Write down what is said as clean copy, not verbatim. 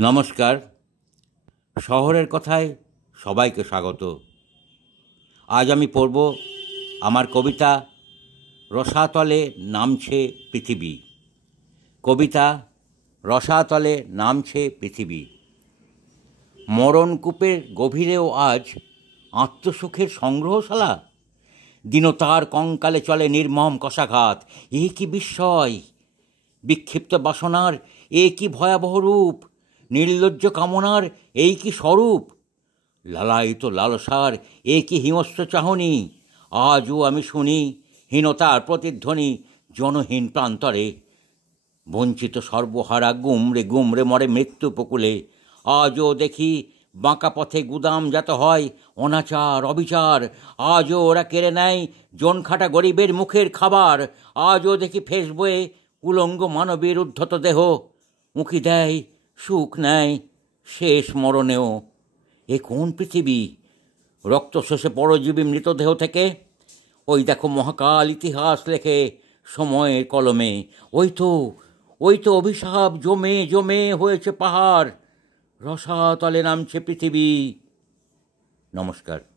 নমস্কার। শহরের কথায় সবাইকে স্বাগত। আজ আমি পড়ব আমার কবিতা রসাতলে নামছে পৃথিবী। কবিতা রসাতলে নামছে পৃথিবী। মরণকূপের গভীরেও আজ আত্মসুখের সংগ্রহশালা। দীনতার কঙ্কালে চলে নির্মম কষাঘাত। এ কি বিস্ময়! বিক্ষিপ্ত বাসনার এ কি ভয়াবহ রূপ! নির্লজ্জ কামনার এই কি স্বরূপ! লালায়িত লালসার এ কি হিংস্র চাহনি! আজও আমি শুনি হীনতার প্রতিধ্বনি জনহীন প্রান্তরে। বঞ্চিত সর্বহারা গুমরে গুমরে মরে মৃত্যু উপকূলে। আজও দেখি বাঁকা পথে গুদামজাত হয় অনাচার অবিচার। আজও ওরা কেড়ে নেয় জনখাটা গরিবের মুখের খাবার। আজও দেখি ফেস বয়ে উলঙ্গ মানবীর উদ্ধত দেহ। উঁকি দেয় সুখ নেয় শেষ মরণেও। এ কোন পৃথিবী? রক্ত শোষে পরজীবী মৃতদেহ থেকে। ওই দেখো মহাকাল ইতিহাস লেখে সময়ের কলমে। ওই তো অভিশাপ জমে জমে হয়েছে পাহাড়। রসাতলে নামছে পৃথিবী। নমস্কার।